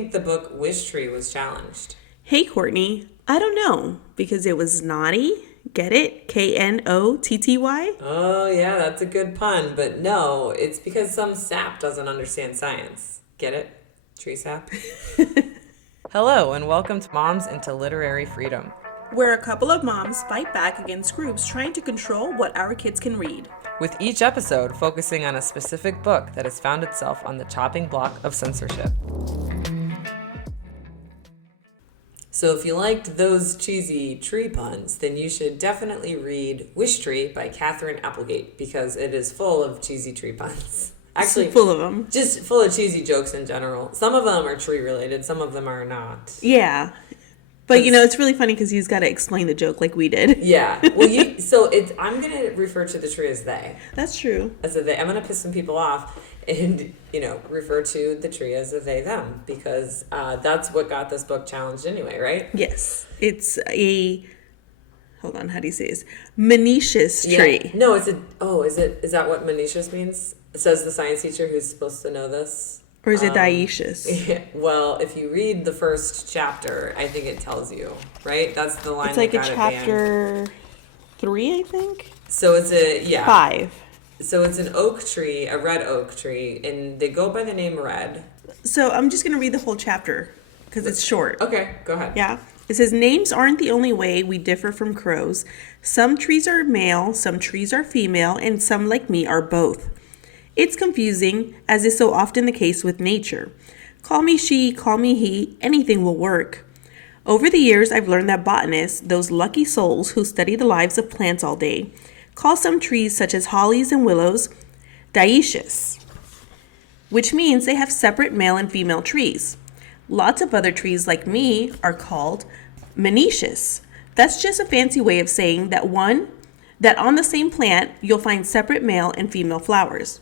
think the book Wishtree was challenged? Hey, Courtney. I don't know, because it was naughty. Get it? Knotty? Oh, yeah, that's a good pun. But no, it's because some sap doesn't understand science. Get it? Tree sap? Hello, and welcome to Moms into Literary Freedom, Where a couple of moms fight back against groups trying to control what our kids can read. with each episode focusing on a specific book that has found itself on the chopping block of censorship. So if you liked those cheesy tree puns, then you should definitely read Wishtree by Katherine Applegate, because it is full of cheesy tree puns. Actually, Full of them. just full of cheesy jokes in general. Some of them are tree related, some of them are not. Yeah. But, it's really funny because he's got to explain the joke like we did. Yeah. Well, I'm going to refer to the tree as they. That's true. As a they. I'm going to piss some people off and, refer to the tree as a they, them, because that's what got this book challenged anyway, right? Yes. It's a, hold on, how do you say this? Monoecious tree. Yeah. No, is that what monoecious means? Says the science teacher who's supposed to know this. Or is it dioecious? Yeah, well, if you read the first chapter, I think it tells you, right? That's the line. It's like that a got chapter 3, I think? So it's 5. So it's an oak tree, a red oak tree, and they go by the name Red. So I'm just going to read the whole chapter because it's short. Okay, go ahead. Yeah. It says, names aren't the only way we differ from crows. Some trees are male, some trees are female, and some, like me, are both. It's confusing, as is so often the case with nature. Call me she, call me he, anything will work. Over the years, I've learned that botanists, those lucky souls who study the lives of plants all day, call some trees such as hollies and willows dioecious, which means they have separate male and female trees. Lots of other trees like me are called monoecious. That's just a fancy way of saying that on the same plant, you'll find separate male and female flowers.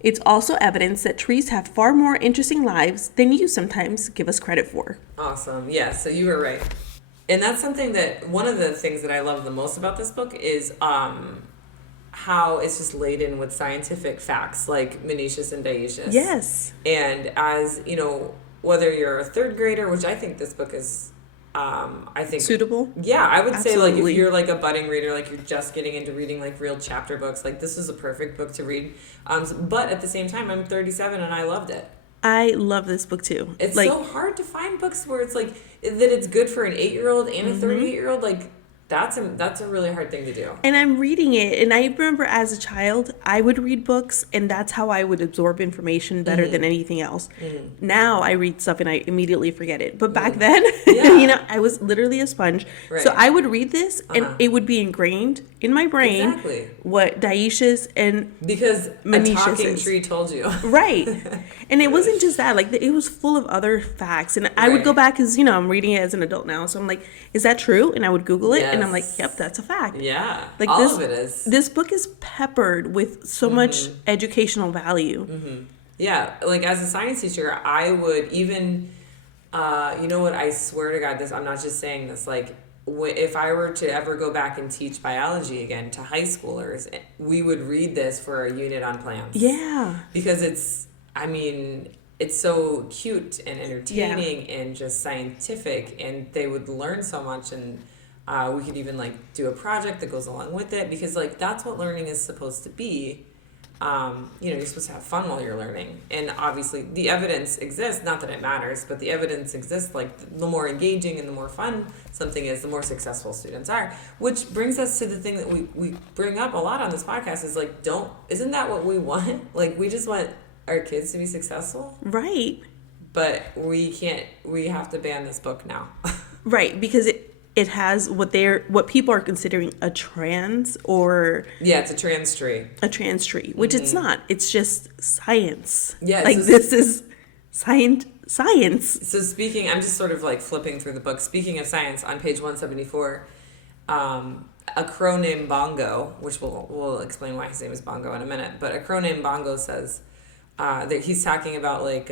It's also evidence that trees have far more interesting lives than you sometimes give us credit for. Awesome. Yeah, so you were right. And that's something that, one of the things that I love the most about this book is how it's just laden with scientific facts, like monoecious and dioecious. Yes. And as, whether you're a third grader, which I think this book is, I think suitable. Yeah, I would say, like, Absolutely. if you're like a budding reader, like you're just getting into reading like real chapter books, like this is a perfect book to read. But at the same time, I'm 37 and I loved it. I love this book too. It's so hard to find books where it's like that it's good for an 8-year-old and a 38-year-old. Like that's a really hard thing to do. And I'm reading it, and I remember as a child, I would read books, and that's how I would absorb information better than anything else. Now I read stuff and I immediately forget it. But back then, I was literally a sponge. Right. So I would read this, and it would be ingrained in my brain what dioecious and because monoecious a talking is. tree told you. Right. And it wasn't just that. Like, it was full of other facts. And I would go back because, I'm reading it as an adult now. So I'm like, is that true? And I would Google it. And I'm like, yep, that's a fact. Yeah. Like all of it is. This book is peppered with so much educational value. Mm-hmm. Yeah. Like, as a science teacher, I would even, you know what? I swear to God, I'm not just saying this. Like, if I were to ever go back and teach biology again to high schoolers, we would read this for a unit on plants. Yeah. Because it's so cute and entertaining and just scientific, and they would learn so much, and we could even like do a project that goes along with it, because like that's what learning is supposed to be. You're supposed to have fun while you're learning, and obviously the evidence exists, not that it matters, but the evidence exists. Like, the more engaging and the more fun something is, the more successful students are, which brings us to the thing that we bring up a lot on this podcast is like, isn't that what we want? Like, we just want our kids to be successful, right? But we have to ban this book now. Right, because it has what people are considering a trans or... Yeah, it's a trans tree. A trans tree, which it's not. It's just science. Yeah. Like, this is science. So speaking, I'm just sort of like flipping through the book. Speaking of science, on page 174, a crow named Bongo, which we'll explain why his name is Bongo in a minute, but a crow named Bongo says... that he's talking about like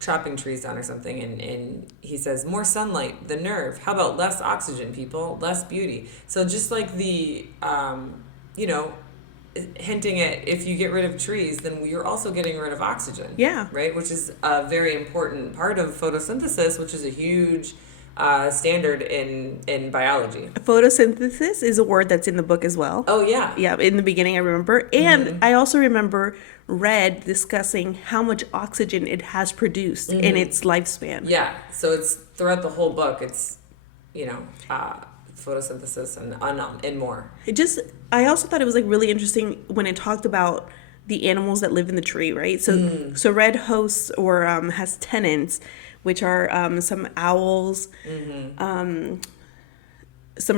chopping trees down or something, and he says, more sunlight, the nerve. How about less oxygen, people? Less beauty. So just like the hinting at if you get rid of trees, then you're also getting rid of oxygen. Yeah. Right? Which is a very important part of photosynthesis, which is a huge standard in biology. Photosynthesis is a word that's in the book as well. Oh, yeah. Yeah, in the beginning I remember. And I also remember Red discussing how much oxygen it has produced in its lifespan. Yeah. So it's throughout the whole book, it's, photosynthesis and more. I also thought it was like really interesting when it talked about the animals that live in the tree, right? So Red hosts or has tenants, which are some owls, some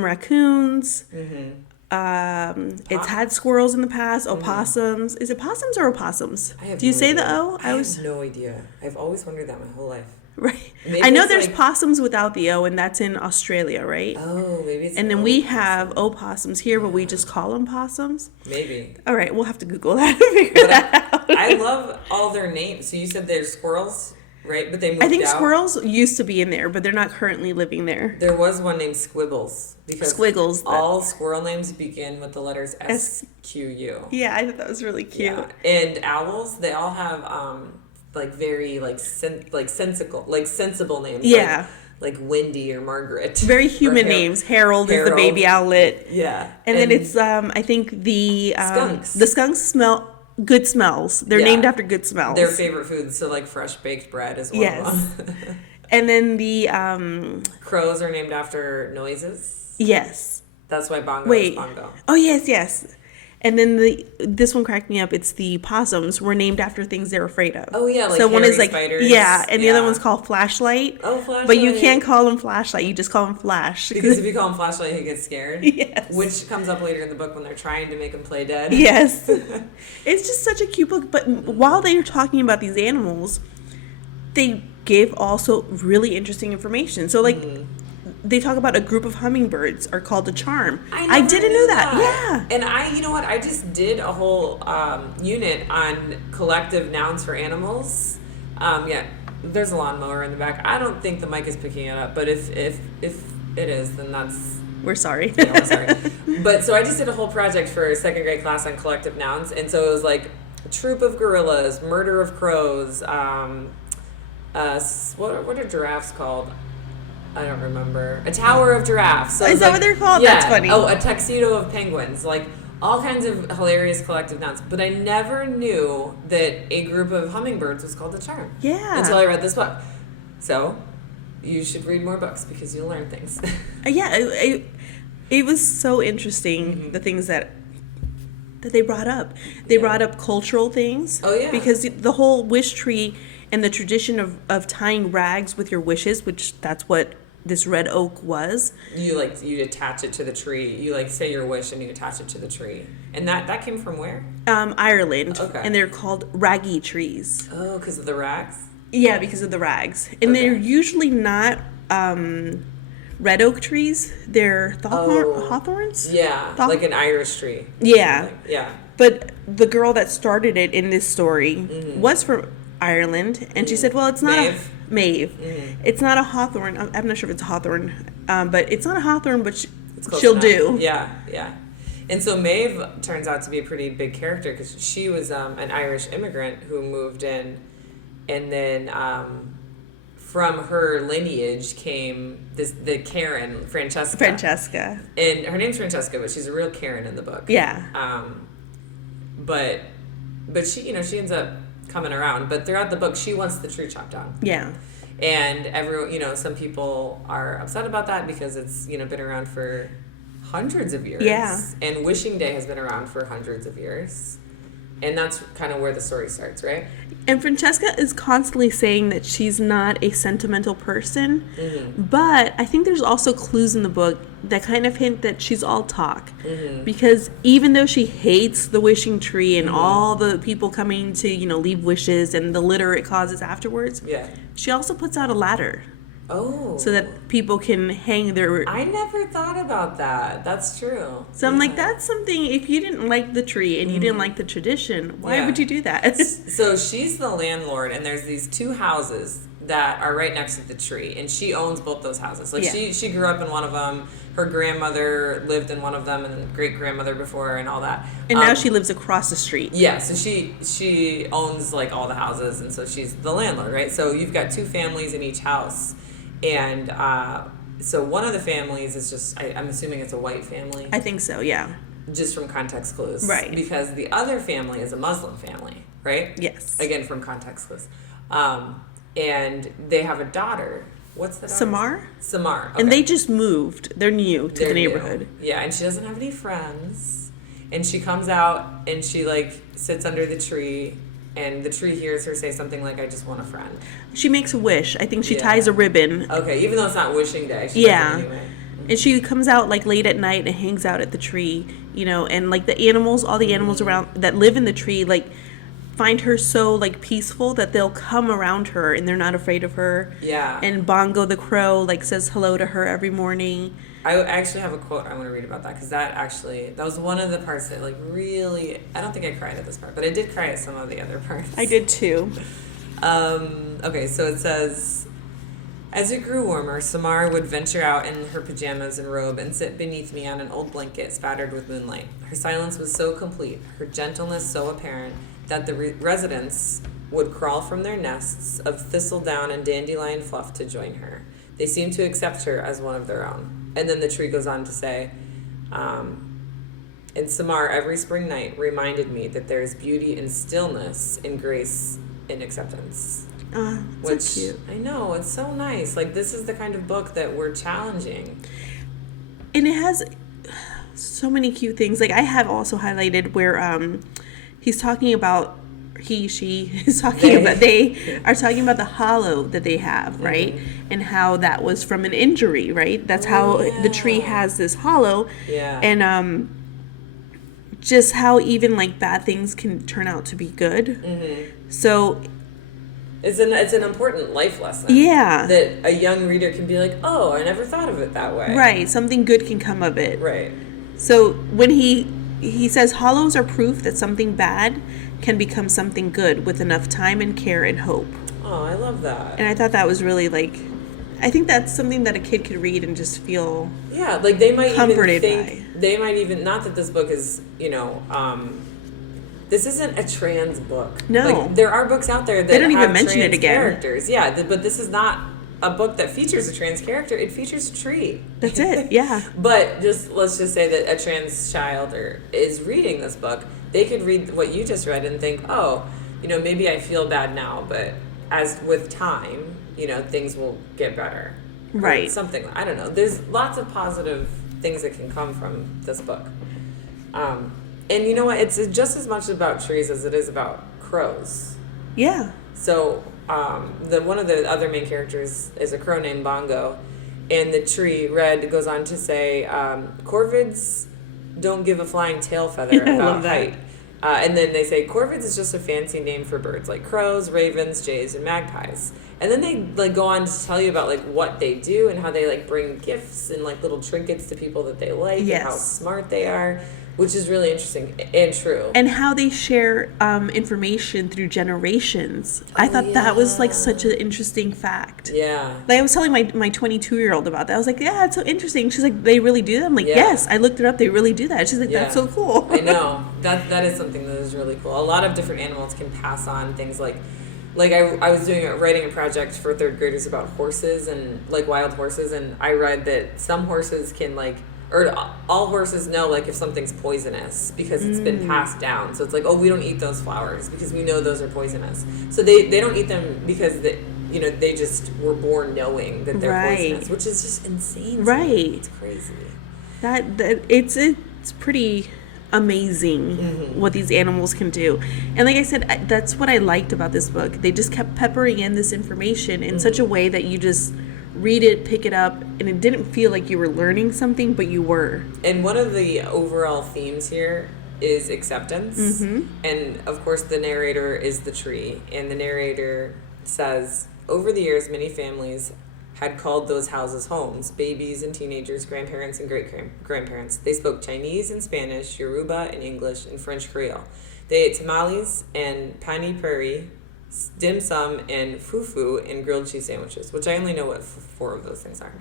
raccoons. It's had squirrels in the past, opossums. Is it possums or opossums? Do you say the O? I have no idea. I've always wondered that my whole life. Right. Maybe I know there's possums without the O, and that's in Australia, right? Oh, maybe it's. And then we have opossums here, but we just call them possums. Maybe. All right, we'll have to Google that to figure that out. I love all their names. So you said there's squirrels, right? But they moved out. I think squirrels used to be in there, but they're not currently living there. There was one named Squibbles. Because Squiggles. All squirrel names begin with the letters SQU. Yeah, I thought that was really cute. Yeah. And owls, they all have very sensible names. Yeah. Like Wendy or Margaret. Very human names. Harold is the baby owlet. Yeah. And then it's I think the skunks. The skunks smell good smells. They're named after good smells. Their favorite foods, so like fresh baked bread is one of them. And then the crows are named after noises. Yes. That's why bongo is bongo. Oh yes. And then this one cracked me up. It's the possums were named after things they're afraid of. Oh yeah, like so one is like spiders. Yeah, and the other one's called Flashlight. Oh, Flashlight. But you can't call him Flashlight. You just call him Flash. Because if you call him Flashlight, he gets scared. Yes. Which comes up later in the book when they're trying to make him play dead. Yes. It's just such a cute book. But while they're talking about these animals, they give also really interesting information. So like. They talk about a group of hummingbirds are called a charm. I didn't know that. Yeah. And you know what? I just did a whole unit on collective nouns for animals. There's a lawnmower in the back. I don't think the mic is picking it up, but if it is, then that's... We're sorry. We're sorry. But so I just did a whole project for a second grade class on collective nouns, and so it was like troop of gorillas, murder of crows, what are giraffes called? I don't remember. A tower of giraffes. So is that what they're called? Yeah. That's funny. Oh, a tuxedo of penguins. Like, all kinds of hilarious collective nouns. But I never knew that a group of hummingbirds was called a charm. Yeah. Until I read this book. So, you should read more books because you'll learn things. It was so interesting, the things that they brought up. They brought up cultural things. Oh, yeah. Because the whole wish tree and the tradition of tying rags with your wishes, which that's what this red oak was. You attach it to the tree. You say your wish and you attach it to the tree. And that came from where? Ireland. Okay. And they're called raggy trees. Oh, because of the rags? Yeah, because of the rags. And they're usually not red oak trees. They're hawthorns? Yeah, like an Irish tree. Yeah. Yeah. But the girl that started it in this story was from Ireland, and she said, well, it's not Maeve. It's not a hawthorn. I'm not sure if it's a hawthorn, but it's not a hawthorn, but she'll do. Yeah. And so Maeve turns out to be a pretty big character because she was an Irish immigrant who moved in, and then from her lineage came the Karen, Francesca. And her name's Francesca, but she's a real Karen in the book. Yeah. But she ends up coming around, but throughout the book she wants the tree chopped down. Yeah. And everyone, some people are upset about that because it's been around for hundreds of years. Yeah. And Wishing Day has been around for hundreds of years. And that's kind of where the story starts, right? And Francesca is constantly saying that she's not a sentimental person, but I think there's also clues in the book that kind of hint that she's all talk. Because even though she hates the wishing tree and all the people coming to, leave wishes and the litter it causes afterwards, she also puts out a ladder. Oh. So that people can hang their... I never thought about that. That's true. So I'm like, that's something, if you didn't like the tree and you didn't like the tradition, why would you do that? So she's the landlord, and there's these two houses that are right next to the tree, and she owns both those houses. Like, Yeah. she grew up in one of them. Her grandmother lived in one of them, and great grandmother before, and all that. And now she lives across the street. Yeah, so she owns like all the houses, and so she's the landlord, right? So you've got two families in each house, and so one of the families is just I'm assuming it's a white family. I think so. Yeah. Just from context clues, Right? Because the other family is a Muslim family, right? Yes. Again, from context clues, and they have a daughter. What's the daughter? Samar. Okay. And they just moved. They're new to the neighborhood. New. Yeah, and she doesn't have any friends. And she comes out and she like sits under the tree, and the tree hears her say something like, "I just want a friend." She makes a wish. I think she ties a ribbon. Okay, even though it's not wishing day. She does it anyway. And she comes out like late at night and hangs out at the tree, and like the animals, all the animals around that live in the tree, like find her so like peaceful that they'll come around her and they're not afraid of her. Yeah. And Bongo the crow like says hello to her every morning. I actually have a quote I want to read about that, because that was one of the parts that like really, I don't think I cried at this part, but I did cry at some of the other parts. I did too. Okay, so it says, as it grew warmer, Samar would venture out in her pajamas and robe and sit beneath me on an old blanket spattered with moonlight. Her silence was so complete, her gentleness so apparent, that the residents would crawl from their nests of thistledown and dandelion fluff to join her. They seemed to accept her as one of their own. And then the tree goes on to say, and Samar, every spring night, reminded me that there is beauty in stillness, in grace, in acceptance. Which, so cute. I know, it's so nice. Like, this is the kind of book that we're challenging. And it has so many cute things. Like, I have also highlighted where he's talking about, she is talking about, they are talking about the hollow that they have, right? And how that was from an injury, right? That's how the tree has this hollow. Yeah. And just how even like bad things can turn out to be good. So it's an important life lesson. Yeah. That a young reader can be like, oh, I never thought of it that way. Right. Something good can come of it. Right. So when he says hollows are proof that something bad can become something good with enough time and care and hope. Oh, I love that. And I thought that was really like, I think that's something that a kid could read and just feel like they might comforted even think, they might even, not that this book is, this isn't a trans book. No. Like, there are books out there that they don't have even mention trans it again. characters. Yeah, but this is not a book that features a trans character. It features a tree. That's it, yeah. But let's just say that a trans child is reading this book. They could read what you just read and think, oh, maybe I feel bad now, but as with time, things will get better. Right. Or something. I don't know. There's lots of positive things that can come from this book. And you know what? It's just as much about trees as it is about crows. Yeah. So one of the other main characters is a crow named Bongo, and the tree, Red, goes on to say, corvids don't give a flying tail feather about height. And then they say corvids is just a fancy name for birds like crows, ravens, jays, and magpies. And then they go on to tell you about what they do and how they bring gifts and little trinkets to people that they like, and how smart they are, which is really interesting and true. And how they share information through generations. I thought that was such an interesting fact. Yeah. I was telling my 22-year-old about that. I was like, yeah, it's so interesting. She's like, they really do that? I'm like, yes, I looked it up. They really do that. She's like, that's so cool. I know. That is something that is really cool. A lot of different animals can pass on things I was writing a project for third graders about horses and wild horses, and I read that some horses can or all horses know if something's poisonous because it's been passed down. So it's we don't eat those flowers because we know those are poisonous. So they don't eat them because they just were born knowing that they're poisonous, which is just insane. Right. It's crazy. That it's pretty amazing what these animals can do. And like I said, that's what I liked about this book. They just kept peppering in this information in such a way that you just read it, pick it up, and it didn't feel like you were learning something, but you were. And one of the overall themes here is acceptance. And of course the narrator is the tree, and the narrator says, over the years many families had called those houses homes. Babies and teenagers, grandparents and great-grandparents. They spoke Chinese and Spanish, Yoruba and English, and French Creole. They ate tamales and pani puri, dim sum, and fufu, and grilled cheese sandwiches, which I only know what 4 of those things are.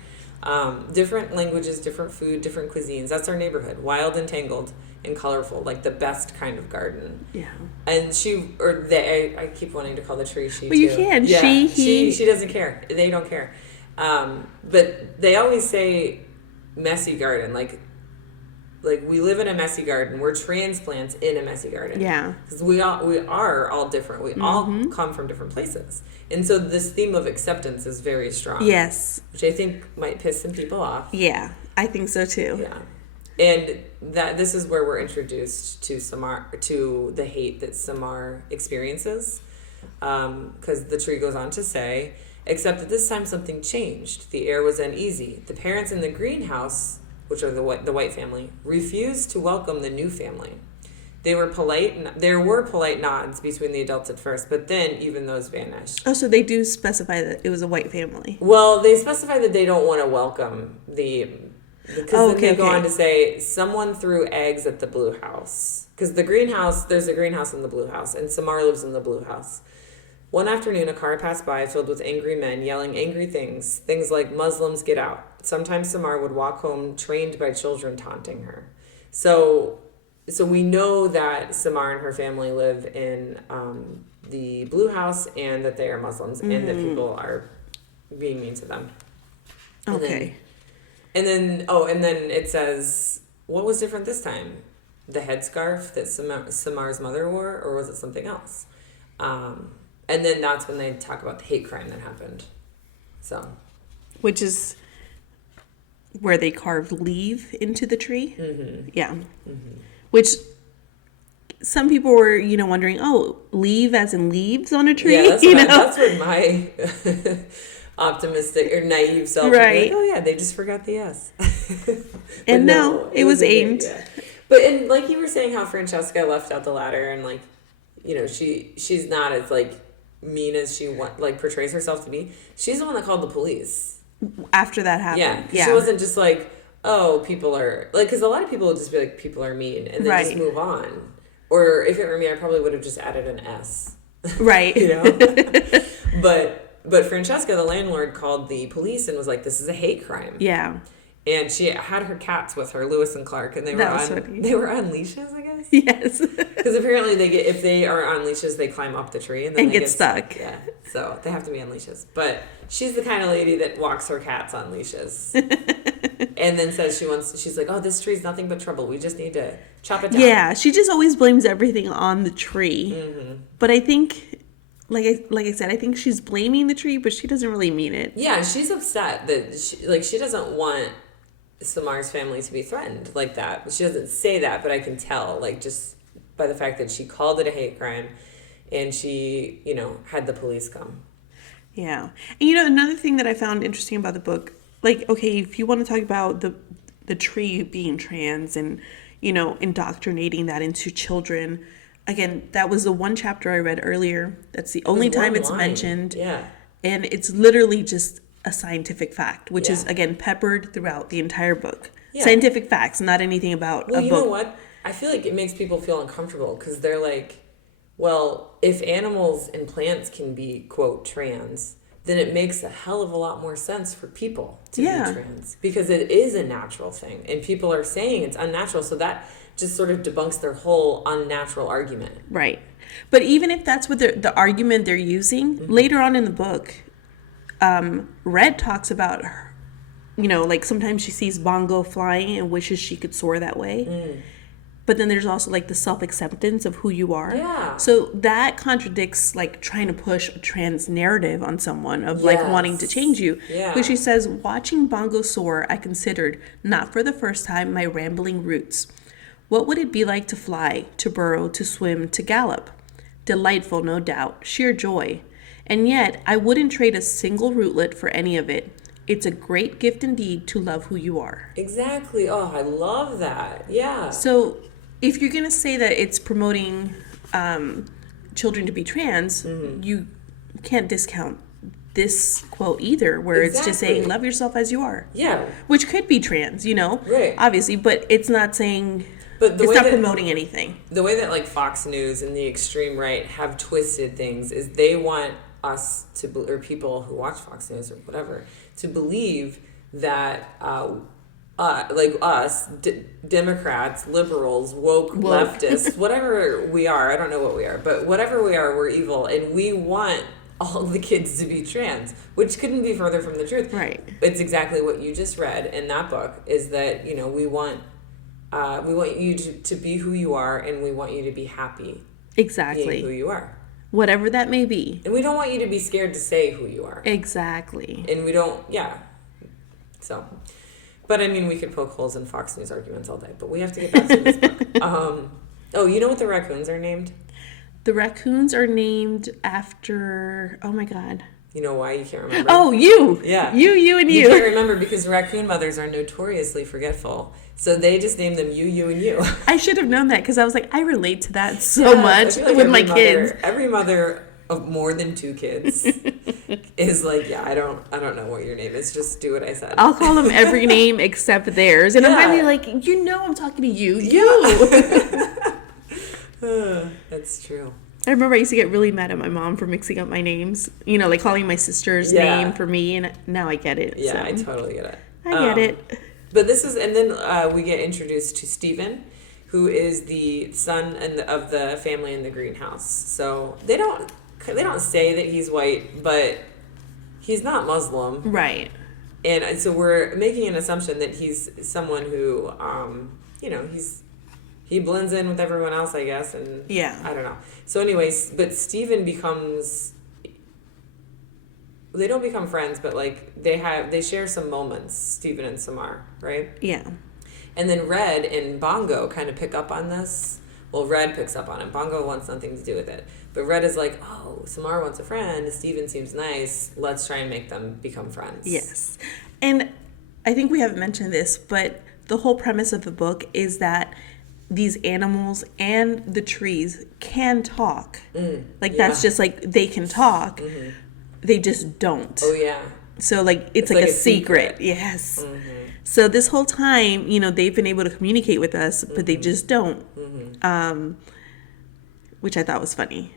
Different languages, different food, different cuisines. That's our neighborhood. Wild and tangled and colorful, like the best kind of garden. Yeah. And she, or they, I keep wanting to call the tree she, but too. You can. Yeah, He. she doesn't care. They don't care. But they always say messy garden, like we live in a messy garden. We're transplants in a messy garden. Yeah. Because we are all different. We all come from different places. And so this theme of acceptance is very strong. Yes. Which I think might piss some people off. Yeah, I think so too. Yeah. And that this is where we're introduced to to the hate that Samar experiences. Because the tree goes on to say, except that this time something changed. The air was uneasy. The parents in the greenhouse, which are the white family, refused to welcome the new family. There were polite nods between the adults at first, but then even those vanished. Oh, so they do specify that it was a white family. Well, they specify that they don't want to welcome because then they go on to say someone threw eggs at the blue house. Because there's a greenhouse in the blue house, and Samar lives in the blue house. One afternoon, a car passed by filled with angry men yelling angry things like Muslims get out. Sometimes Samar would walk home trained by children taunting her. So we know that Samar and her family live in the blue house and that they are Muslims and that people are being mean to them. Okay. And then it says, what was different this time? The headscarf that Samar's mother wore, or was it something else? And then that's when they talk about the hate crime that happened. So, which is where they carved leave into the tree. Mm-hmm. Yeah. Mm-hmm. Which some people were, wondering, oh, leave as in leaves on a tree? Yeah, that's what my optimistic or naive self right. Like, oh yeah, they just forgot the S. And no, it was aimed. Yeah. But and like you were saying how Francesca left out the ladder and she's not as mean as she portrays herself to be. She's the one that called the police. After that happened. Yeah. She wasn't just oh, people are because a lot of people would just be like, people are mean and then just move on. Or if it were me, I probably would have just added an S. Right. But Francesca, the landlord, called the police and was like, this is a hate crime. Yeah. And she had her cats with her, Lewis and Clark, and they were on leashes, I guess. Yes. Because apparently if they are on leashes, they climb up the tree and then they get stuck. Yeah. So they have to be on leashes. But she's the kind of lady that walks her cats on leashes. And then says she's like, oh, this tree's nothing but trouble. We just need to chop it down. Yeah, she just always blames everything on the tree. Mm-hmm. But I think, like I said, I think she's blaming the tree, but she doesn't really mean it. Yeah, she's upset that she doesn't want Samar's family to be threatened like that. She doesn't say that, but I can tell, just by the fact that she called it a hate crime and she, had the police come. Yeah. And, another thing that I found interesting about the book, okay, if you want to talk about the tree being trans and, indoctrinating that into children, again, that was the one chapter I read earlier. That's the only time it's mentioned. Yeah. And it's literally just a scientific fact, which is, again, peppered throughout the entire book. Yeah. Scientific facts, not anything about a book. You know what? I feel like it makes people feel uncomfortable because they're like, well, if animals and plants can be, quote, trans, then it makes a hell of a lot more sense for people to be trans because it is a natural thing and people are saying it's unnatural. So that just sort of debunks their whole unnatural argument. Right. But even if that's what the argument they're using, later on in the book, Red talks about her, sometimes she sees Bongo flying and wishes she could soar that way. Mm. But then there's also the self-acceptance of who you are. Yeah. So that contradicts trying to push a trans narrative on someone of wanting to change you. Yeah. Because she says, watching Bongo soar, I considered, not for the first time, my rambling roots. What would it be like to fly, to burrow, to swim, to gallop? Delightful, no doubt. Sheer joy. And yet, I wouldn't trade a single rootlet for any of it. It's a great gift indeed to love who you are. Exactly. Oh, I love that. Yeah. So, if you're going to say that it's promoting children to be trans, you can't discount this quote either, where it's just saying, love yourself as you are. Yeah. Which could be trans, Right. Obviously, but it's not saying... But it's not promoting anything. The way that like Fox News and the extreme right have twisted things is they want us to, or people who watch Fox News or whatever, to believe that like us, Democrats, liberals, woke leftists, whatever we are, I don't know what we are, but whatever we are, we're evil, and we want all the kids to be trans, which couldn't be further from the truth. Right. It's exactly what you just read in that book, is that, you know, we want you to be who you are, and we want you to be happy exactly being who you are. Whatever that may be. And we don't want you to be scared to say who you are. Exactly. And we don't, So, but I mean, we could poke holes in Fox News arguments all day, but we have to get back to this book. You know what the raccoons are named? The raccoons are named after, oh my God. You know why? You can't remember? Oh, you. Yeah. You, and you. You can't remember because raccoon mothers are notoriously forgetful. So they just named them you, and you. I should have known that because I was like, I relate to that so much like with my kids. Every mother of more than 2 kids is like, I don't know what your name is. Just do what I said. I'll call them every name except theirs. And I'm finally like, I'm talking to you. That's true. I remember I used to get really mad at my mom for mixing up my names. You know, like calling my sister's name for me. And now I get it. Yeah, so. I totally get it. I get it. But this is, and then we get introduced to Stephen, who is the son of the family in the greenhouse. So they don't say that he's white, but he's not Muslim. Right. And so we're making an assumption that he's someone who, he blends in with everyone else, I guess. And I don't know. So anyways, but Stephen they don't become friends, but like they share some moments, Stephen and Samar, right? Yeah. And then Red and Bongo kind of pick up on this. Well, Red picks up on it. Bongo wants nothing to do with it. But Red is like, oh, Samar wants a friend. Stephen seems nice. Let's try and make them become friends. Yes. And I think we haven't mentioned this, but the whole premise of the book is that these animals and the trees can talk. That's just like they can talk. Mm-hmm. They just don't. Oh, yeah. So, like, it's like a secret. Yes. Mm-hmm. So this whole time, they've been able to communicate with us, but they just don't. Mm-hmm. Which I thought was funny.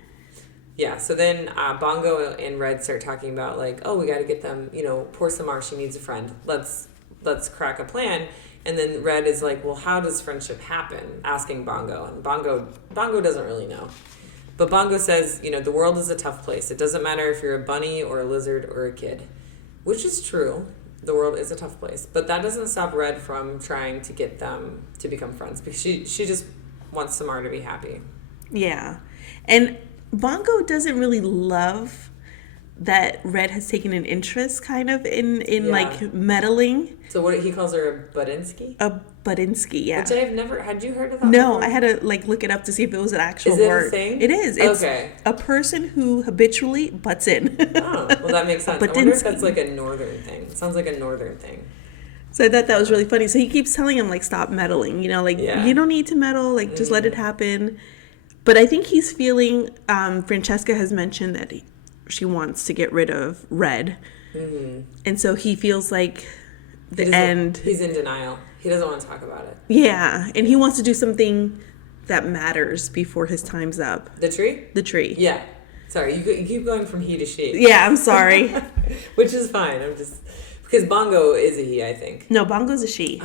Yeah, so then Bongo and Red start talking about, like, oh, we got to get them, poor Samar, she needs a friend. Let's crack a plan. And then Red is like, well, how does friendship happen? Asking Bongo. And Bongo doesn't really know. But Bongo says, the world is a tough place. It doesn't matter if you're a bunny or a lizard or a kid. Which is true. The world is a tough place. But that doesn't stop Red from trying to get them to become friends. Because she just wants Samar to be happy. Yeah. And Bongo doesn't really love that Red has taken an interest kind of in like meddling. So what he calls her a Budinsky? A Budinsky, yeah. Which I've never, had you heard of that? No, before? I had to like look it up to see if it was an actual word. Is it a thing? It is. It's a person who habitually butts in. Oh, well that makes sense. I wonder if that's like a northern thing. It sounds like a northern thing. So I thought that was really funny. So he keeps telling him like, stop meddling, you don't need to meddle, like just let it happen. But I think he's feeling, Francesca has mentioned that she wants to get rid of Red. Mm-hmm. And so he feels like he's in denial. He doesn't want to talk about it. Yeah. And he wants to do something that matters before his time's up. The tree? The tree. Yeah. Sorry, you keep going from he to she. Yeah, I'm sorry. Which is fine. Because Bongo is a he, I think. No, Bongo's a she.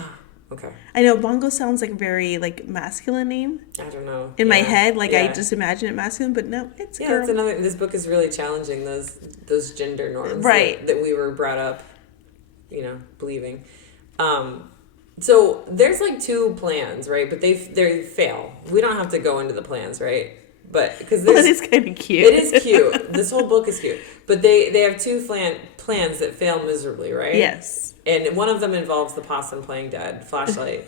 Okay. I know Bongo sounds like a very like masculine name. I don't know. In my head, like I just imagine it masculine, but no, it's girl. That's another. This book is really challenging those gender norms, right? That we were brought up, believing. So there's like 2 plans, right? But they fail. We don't have to go into the plans, right? But because it is kind of cute. It is cute. This whole book is cute. But they have 2 plans that fail miserably, right? Yes. And one of them involves the possum playing dead, flashlight.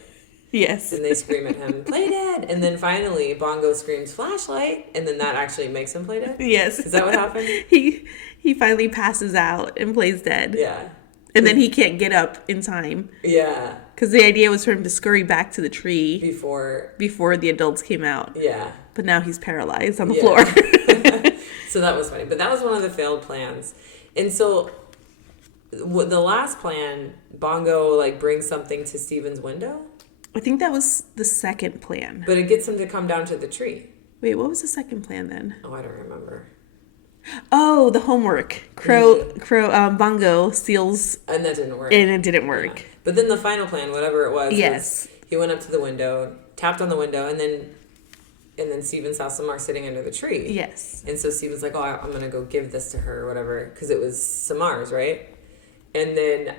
Yes. And they scream at him, play dead. And then finally, Bongo screams, flashlight. And then that actually makes him play dead? Yes. Is that what happened? He finally passes out and plays dead. Yeah. And then he can't get up in time. Yeah. Because the idea was for him to scurry back to the tree. Before the adults came out. Yeah. But now he's paralyzed on the floor. So that was funny. But that was one of the failed plans. And so the last plan, Bongo like brings something to Stephen's window. I think that was the second plan. But it gets him to come down to the tree. Wait, what was the second plan then? Oh, I don't remember. Oh, the homework. Bongo steals. And that didn't work. And it didn't work. Yeah. But then the final plan, whatever it was, yes, he went up to the window, tapped on the window, and then Steven saw Samar sitting under the tree. Yes. And so Steven's like, oh, I'm going to go give this to her or whatever, because it was Samar's, right? And then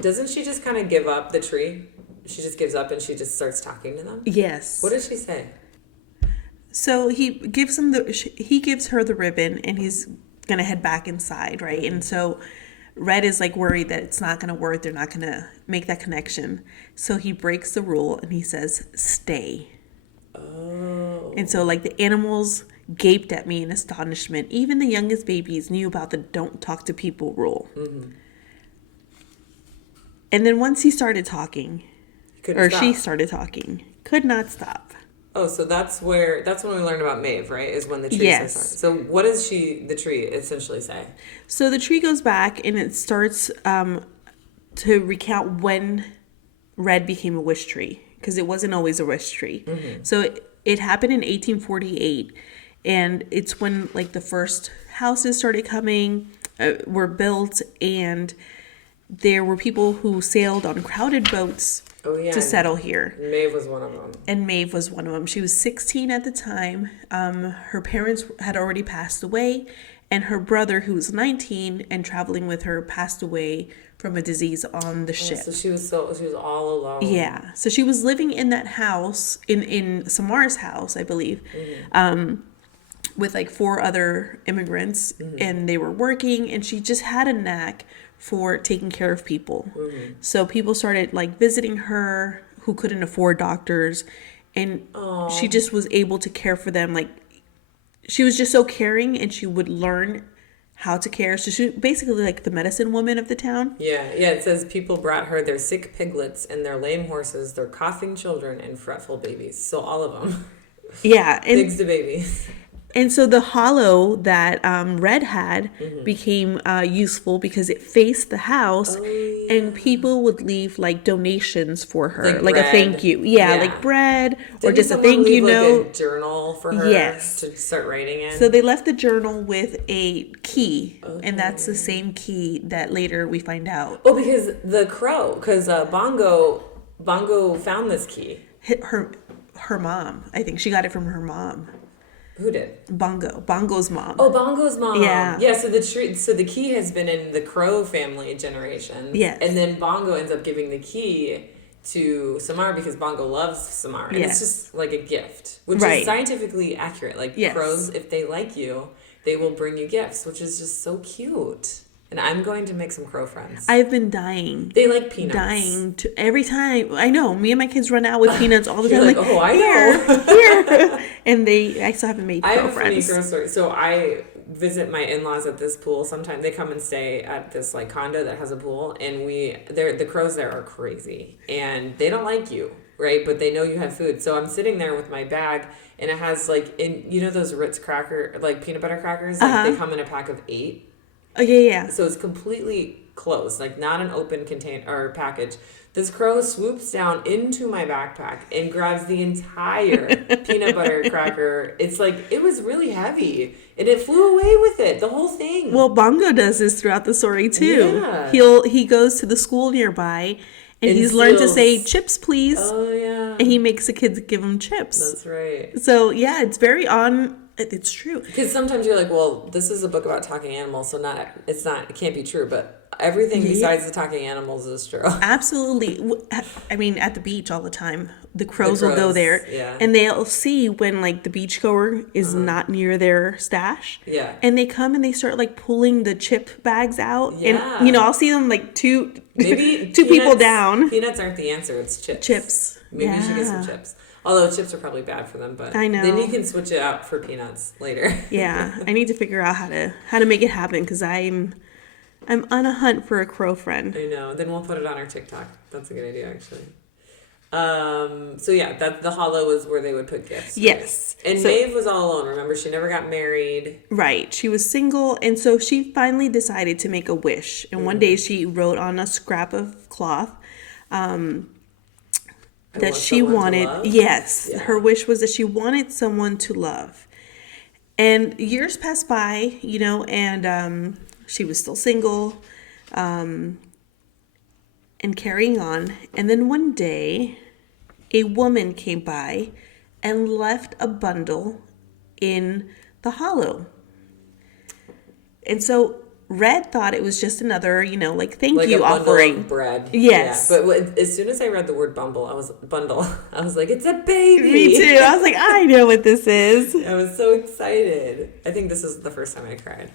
doesn't she just kind of give up the tree? She just gives up and she just starts talking to them? Yes. What does she say? So he gives her the ribbon, and he's going to head back inside, right? And so Red is like worried that it's not going to work. They're not going to make that connection. So he breaks the rule and he says, stay. Oh. And so like the animals gaped at me in astonishment. Even the youngest babies knew about the don't talk to people rule. Mm-hmm. And then once he started talking, she started talking, could not stop. Oh, so that's when we learned about Maeve, right? Is when the tree yes. starts. So what does the tree essentially say? So the tree goes back and it starts to recount when Red became a wish tree, because it wasn't always a wish tree. Mm-hmm. So it happened in 1848, and it's when like the first houses started coming, were built, and there were people who sailed on crowded boats to settle here. Maeve was one of them. And Maeve was one of them. She was 16 at the time. Her parents had already passed away, and her brother, who was 19 and traveling with her, passed away from a disease on the ship. So she was all alone. Yeah. So she was living in that house, in Samar's house, I believe, mm-hmm. With like 4 other immigrants, mm-hmm. and they were working, and she just had a knack for taking care of people. Mm-hmm. So people started like visiting her who couldn't afford doctors, and she just was able to care for them. Like, she was just so caring, and she would learn how to care. So she basically like the medicine woman of the town. Yeah. It says people brought her their sick piglets and their lame horses, their coughing children and fretful babies. So all of them. Yeah. Pigs to babies. And so the hollow that Red had mm-hmm. became useful because it faced the house, and people would leave like donations for her, like a thank you. Yeah, like bread. Or just a thank you note. Like a journal for her to start writing in. So they left the journal with a key, and that's the same key that later we find out. Oh, because Bongo found this key. Her mom. I think she got it from her mom. Who did? Bongo's mom. Oh, Bongo's mom. Yeah. Yeah, so the key has been in the Crow family generations. Yes. And then Bongo ends up giving the key to Samar because Bongo loves Samar. And it's just like a gift, which is scientifically accurate. Like crows, if they like you, they will bring you gifts, which is just so cute. And I'm going to make some crow friends. I've been dying. They like peanuts. Every time. I know. Me and my kids run out with peanuts all the time. Like, oh, I know. Here. And I still haven't made crow friends. I have a funny crow story. So I visit my in-laws at this pool. Sometimes they come and stay at this like condo that has a pool. And the crows there are crazy. And they don't like you, right? But they know you have food. So I'm sitting there with my bag. And it has like, those Ritz like peanut butter crackers? Like they come in a pack of 8. Oh, yeah. So it's completely closed, like not an open container or package. This crow swoops down into my backpack and grabs the entire peanut butter cracker. It's like, it was really heavy, and it flew away with it, the whole thing. Well, Bongo does this throughout the story, too. Yeah. He goes to the school nearby, and he's learned to say, chips, please. Oh, yeah. And he makes the kids give him chips. That's right. So, yeah, it's very it's true. Because sometimes you're like, well, this is a book about talking animals, so it can't be true. But everything besides the talking animals is true. Absolutely. I mean, at the beach all the time, the crows will go there. Yeah. And they'll see when, like, the beachgoer is not near their stash. Yeah. And they come and they start, like, pulling the chip bags out. Yeah. And, I'll see them, like, two people down. Peanuts aren't the answer. It's chips. Chips. Maybe you should get some chips. Although chips are probably bad for them, but I know. Then you can switch it out for peanuts later. Yeah, I need to figure out how to make it happen because I'm on a hunt for a crow friend. I know. Then we'll put it on our TikTok. That's a good idea, actually. So yeah, that the hollow was where they would put gifts. Right? Yes. And Maeve was all alone. Remember, she never got married. Right. She was single, and so she finally decided to make a wish. And one day she wrote on a scrap of cloth, that she wanted, yes, her wish was that she wanted someone to love. And years passed by, and she was still single, and carrying on. And then one day, a woman came by and left a bundle in the hollow. And so Red thought it was just another, thank you offering. Of bread. Yes. Yeah. But as soon as I read the word bundle, I was like, it's a baby. Me too. I was like, I know what this is. I was so excited. I think this is the first time I cried.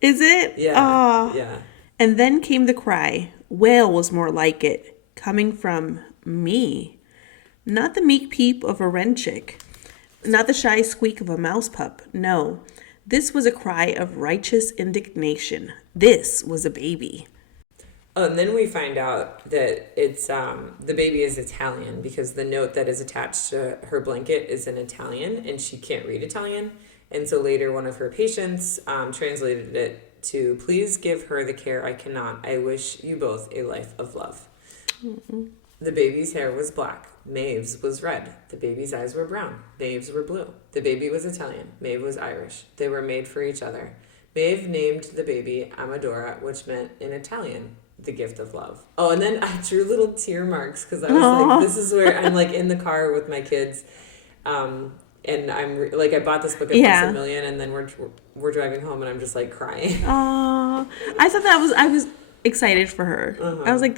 Is it? Yeah. Oh. Yeah. And then came the cry. Wail was more like it, coming from me. Not the meek peep of a wren chick. Not the shy squeak of a mouse pup. No. This was a cry of righteous indignation. This was a baby. Oh, and then we find out that it's the baby is Italian because the note that is attached to her blanket is in Italian and she can't read Italian. And so later one of her patients translated it to, please give her the care I cannot. I wish you both a life of love. Mm-mm. The baby's hair was black. Maeve's was red. The baby's eyes were brown. Maeve's were blue. The baby was Italian. Maeve was Irish. They were made for each other. Maeve named the baby Amadora, which meant in Italian, the gift of love. Oh, and then I drew little tear marks because I was like, this is where I'm like in the car with my kids. And I'm like, I bought this book at Once a Million, and then we're driving home, and I'm just like crying. Oh, I thought I was excited for her. Uh-huh. I was like,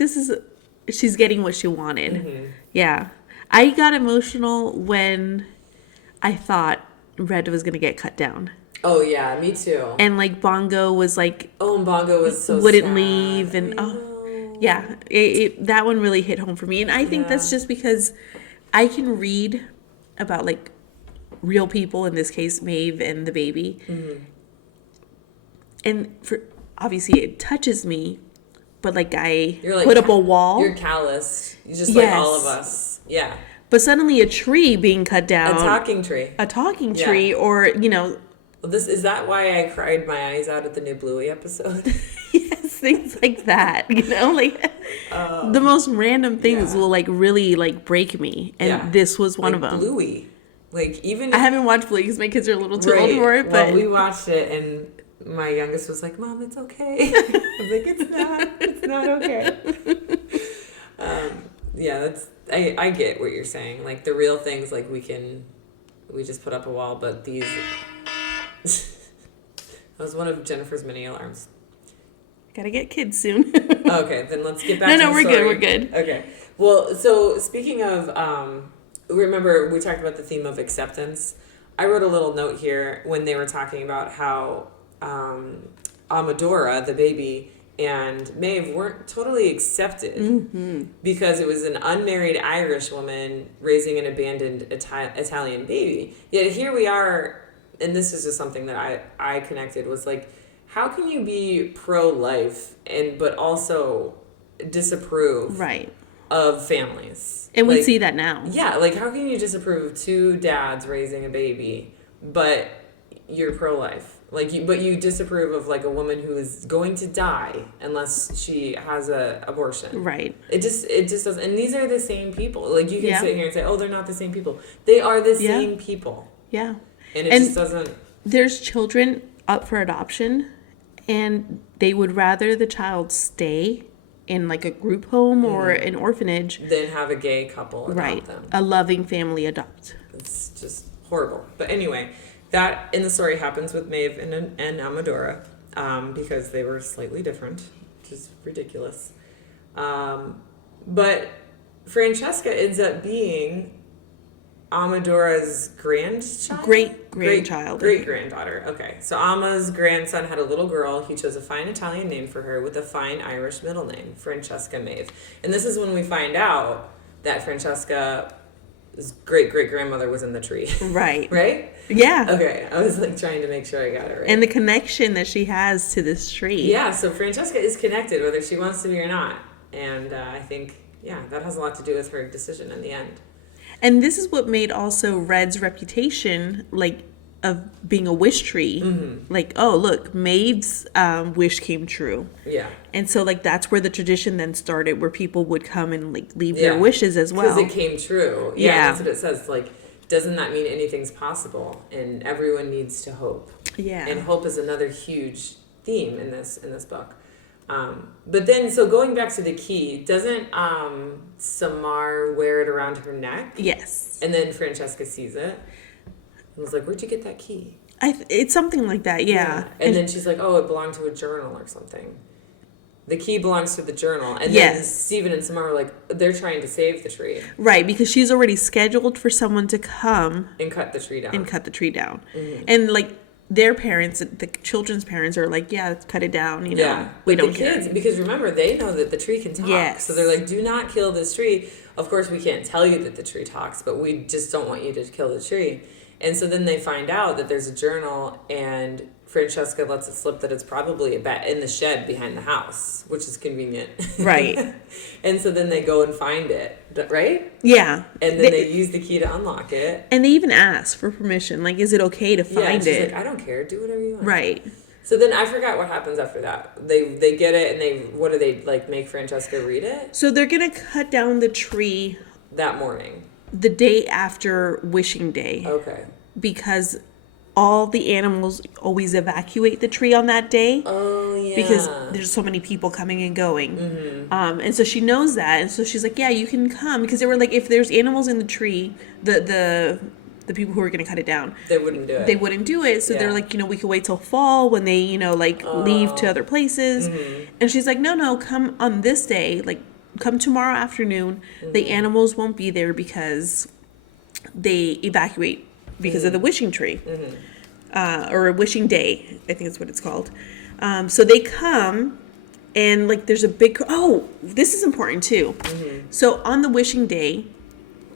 she's getting what she wanted. Mm-hmm. Yeah. I got emotional when I thought Red was going to get cut down. Oh, yeah, me too. And like Bongo was like... Oh, and Bongo was so wouldn't sad. leave. And yeah, that one really hit home for me. And I think that's just because I can read about like real people, in this case, Maeve and the baby. Mm-hmm. And obviously it touches me. But like put up a wall. You're calloused. You just like all of us. Yeah. But suddenly a tree being cut down. A talking tree. Or, Well, is that why I cried my eyes out at the new Bluey episode? Yes, things like that. Like the most random things will like really like break me. And this was one of them. Bluey. Like even I haven't watched Bluey because my kids are a little too old for it. But we watched it and my youngest was like, Mom, it's okay. I was like, it's not okay. I get what you're saying. Like the real things, like we just put up a wall, but these, that was one of Jennifer's many alarms. Gotta get kids soon. Okay, then let's get back to the story. We're good. Okay. Well, so speaking of, remember we talked about the theme of acceptance. I wrote a little note here when they were talking about how Amadora, the baby, and Maeve weren't totally accepted because it was an unmarried Irish woman raising an abandoned Italian baby. Yet here we are, and this is just something that I connected, was like, how can you be pro-life but also disapprove of families? And we see that now. Yeah, like how can you disapprove of two dads raising a baby, but you're pro-life? But you disapprove of like a woman who is going to die unless she has a abortion. Right. It just doesn't. And these are the same people. Like you can sit here and say, oh, they're not the same people. They are the same people. Yeah. And it just doesn't. There's children up for adoption, and they would rather the child stay in like a group home or an orphanage than have a gay couple adopt them. A loving family adopt. It's just horrible. But anyway. That in the story happens with Maeve and Amadora because they were slightly different, which is ridiculous. But Francesca ends up being Amadora's grandchild? Great-grandchild. Great-granddaughter. Okay. So Ama's grandson had a little girl. He chose a fine Italian name for her with a fine Irish middle name, Francesca Maeve. And this is when we find out that Francesca's great-great-grandmother was in the tree. Right. Right? Yeah. Okay. I was like trying to make sure I got it right. And the connection that she has to this tree. Yeah. So Francesca is connected whether she wants to be or not. And I think, that has a lot to do with her decision in the end. And this is what made also Red's reputation, like, of being a wish tree. Like, oh, look, Maeve's wish came true. Yeah. And so, like, that's where the tradition then started, where people would come and, like, leave their wishes as well. Because it came true. Yeah, that's what it says. Like, doesn't that mean anything's possible? And everyone needs to hope. Yeah. And hope is another huge theme in this book. But then, so going back to the key, doesn't Samar wear it around her neck? Yes. And then Francesca sees it and was like, "Where'd you get that key?" It's something like that, yeah. And then she's like, "Oh, it belonged to a journal or something." The key belongs to the journal. And then Stephen and Samar were like, they're trying to save the tree. Right, because she's already scheduled for someone to come and cut the tree down. And, like, their parents, the children's parents, are like, yeah, let's cut it down, you know. Yeah, we don't the care. kids, because remember, they know that the tree can talk. Yes. So they're like, do not kill this tree. Of course, we can't tell you that the tree talks, but we just don't want you to kill the tree. And so then they find out that there's a journal, and Francesca lets it slip that it's probably in the shed behind the house, which is convenient. Right. And so then they go and find it, right? Yeah. And then they use the key to unlock it. And they even ask for permission. Like, is it okay to find and she's it? like, I don't care. Do whatever you want. Right. So then I forgot what happens after that. They get it, and what do they, like, make Francesca read it? So they're going to cut down the tree that morning. The day after Wishing Day. Okay. Because all the animals always evacuate the tree on that day. Oh, yeah. Because there's so many people coming and going. Mm-hmm. And so she knows that. And so she's like, yeah, you can come. Because they were like, if there's animals in the tree, the people who are going to cut it down, they wouldn't do it. They wouldn't do it. So they're like, you know, we could wait till fall when they, you know, like leave to other places. Mm-hmm. And she's like, no, come on this day. Like, come tomorrow afternoon. Mm-hmm. The animals won't be there because they evacuate because of the wishing tree. Or a wishing day, I think that's what it's called. So they come, and, like, there's a big... Oh, this is important, too. So on the wishing day,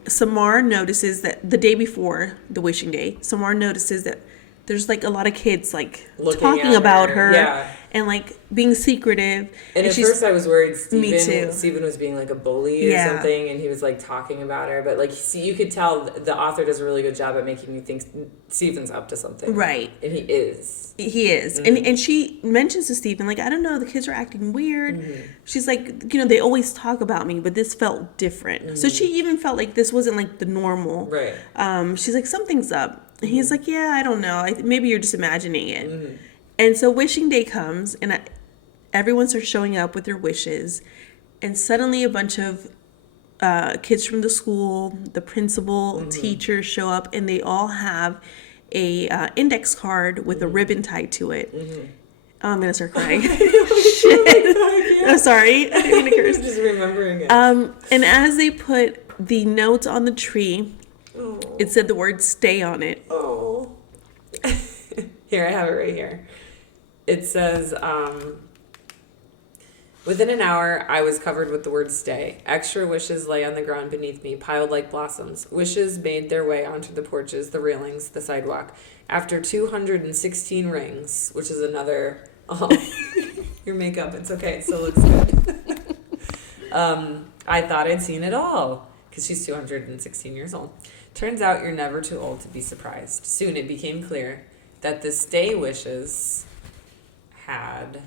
Samar notices that the day before the wishing day, Samar notices that there's, like, a lot of kids, like, talking about her and, like, being secretive. And at first I was worried Stephen was being, like, a bully or something, and he was, like, talking about her. But, like, you could tell the author does a really good job at making you think Stephen's up to something. Right. And he is. He is. And she mentions to Stephen, like, I don't know, the kids are acting weird. She's like, you know, they always talk about me, but this felt different. So she even felt like this wasn't, like, the normal. Right. She's like, something's up. And he's like, yeah, I don't know. Maybe you're just imagining it. And so wishing day comes, and everyone starts showing up with their wishes. And suddenly a bunch of kids from the school, the principal, teachers show up, and they all have a index card with a ribbon tied to it. Oh, I'm going to start crying. Shit. I'm sorry. I didn't mean to curse. Just remembering it. And as they put the notes on the tree, it said the word stay on it. Oh. Here, I have it right here. It says, within an hour, I was covered with the word stay. Extra wishes lay on the ground beneath me, piled like blossoms. Wishes made their way onto the porches, the railings, the sidewalk. After 216 rings, which is another... Oh, your makeup, it's okay. It still looks good. I thought I'd seen it all, because she's 216 years old. Turns out you're never too old to be surprised. Soon it became clear that the stay wishes had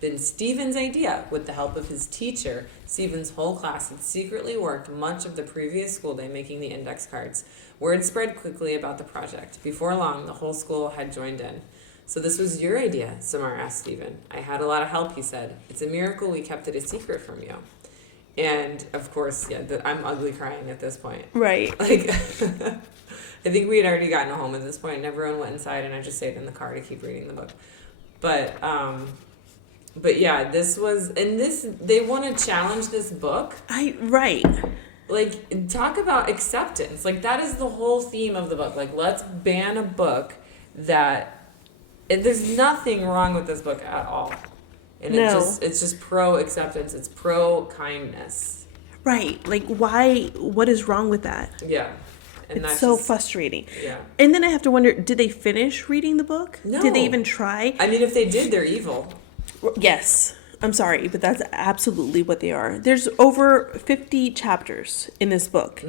been Stephen's idea. With the help of his teacher, Stephen's whole class had secretly worked much of the previous school day making the index cards. Word spread quickly about the project. Before long, the whole school had joined in. So this was your idea, Samar asked Stephen. I had a lot of help, he said. It's a miracle we kept it a secret from you. And, of course, I'm ugly crying at this point. Right. Like, I think we had already gotten home at this point, and everyone went inside, and I just stayed in the car to keep reading the book. But yeah, this was, and they want to challenge this book. Right. Like, talk about acceptance. Like, that is the whole theme of the book. Like, let's ban a book that, and there's nothing wrong with this book at all. And it's just pro-acceptance. It's pro-kindness. Right. Like, why? What is wrong with that? Yeah. And it's so frustrating. Yeah. And then I have to wonder, did they finish reading the book? No. Did they even try? I mean, if they did, they're evil. Yes. I'm sorry, but that's absolutely what they are. There's over 50 chapters in this book,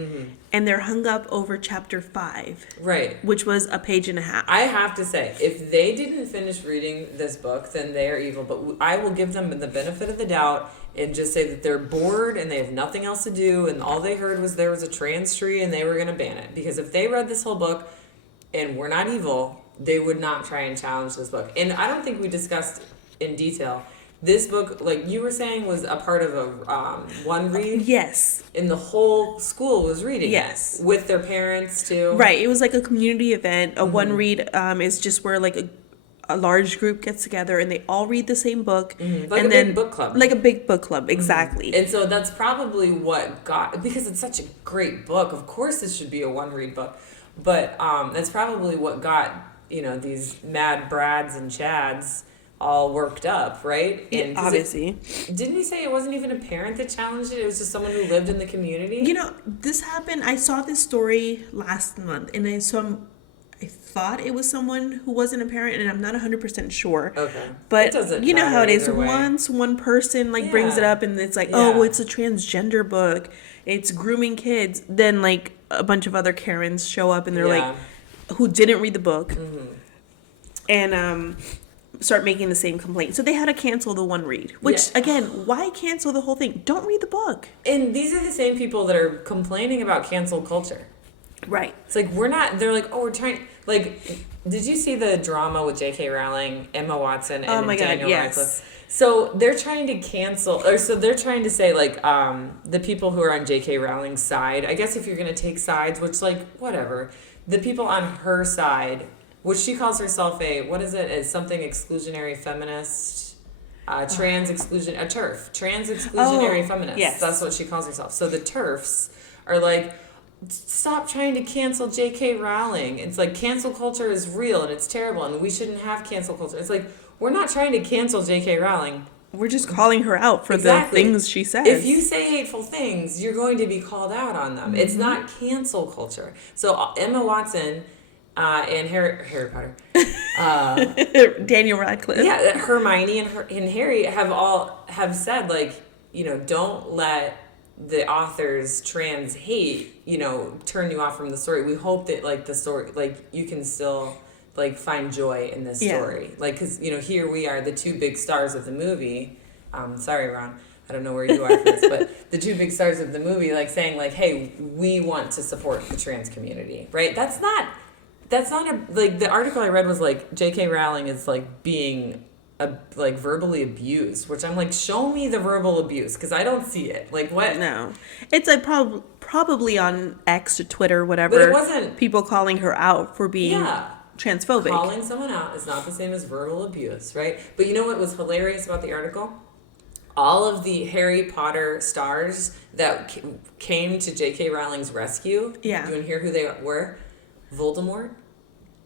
and they're hung up over chapter 5. Right. Which was a page and a half. I have to say, if they didn't finish reading this book, then they are evil. But I will give them the benefit of the doubt and just say that they're bored and they have nothing else to do, and all they heard was there was a trans tree and they were going to ban it. Because if they read this whole book and were not evil, they would not try and challenge this book. And I don't think we discussed in detail. This book, like you were saying, was a part of a one read. Yes. And the whole school was reading yes. it. With their parents, too. Right. It was like a community event. A one read is just where, like, a large group gets together and they all read the same book. Like and a big book club. Like a big book club, exactly. And so that's probably what got... Because it's such a great book. Of course this should be a one-read book. But that's probably what got, these mad Brads and Chads all worked up, right? And obviously. Didn't he say it wasn't even a parent that challenged it? It was just someone who lived in the community? This happened. I saw this story last month, and I thought it was someone who wasn't a parent, and I'm not 100% sure. Okay. But you know how it is. Once one person brings it up, and it's like, oh, well, it's a transgender book. It's grooming kids. Then a bunch of other Karens show up, and they're who didn't read the book, and start making the same complaint. So they had to cancel the one read. Which again, why cancel the whole thing? Don't read the book. And these are the same people that are complaining about cancel culture. Right. It's like we're not. They're like, oh, we're trying. Did you see the drama with J.K. Rowling, Emma Watson, and Daniel Radcliffe? So they're trying to cancel, so they're trying to say the people who are on J.K. Rowling's side. I guess if you're gonna take sides, which whatever, the people on her side, which she calls herself as something exclusionary feminist, trans exclusionary feminist. Yes. That's what she calls herself. So the TERFs are like, stop trying to cancel J.K. Rowling. It's like cancel culture is real and it's terrible and we shouldn't have cancel culture. It's like, we're not trying to cancel J.K. Rowling. We're just calling her out for the things she says. If you say hateful things, you're going to be called out on them. It's not cancel culture. So Emma Watson and Harry Potter. Daniel Radcliffe. Yeah, Hermione and Harry have said, don't let the author's trans hate, turn you off from the story. We hope that, the story, you can still, find joy in this story. Because, here we are, the two big stars of the movie. Sorry, Ron. I don't know where you are for this, but the two big stars of the movie, saying, hey, we want to support the trans community, right? That's not the article I read was, J.K. Rowling is, being verbally abused, which I'm show me the verbal abuse because I don't see it. What? No, it's probably on X or Twitter, whatever. But it wasn't people calling her out for being transphobic. Calling someone out is not the same as verbal abuse, right? But you know what was hilarious about the article? All of the Harry Potter stars that came to J.K. Rowling's rescue. Yeah. You want to hear who they were? Voldemort,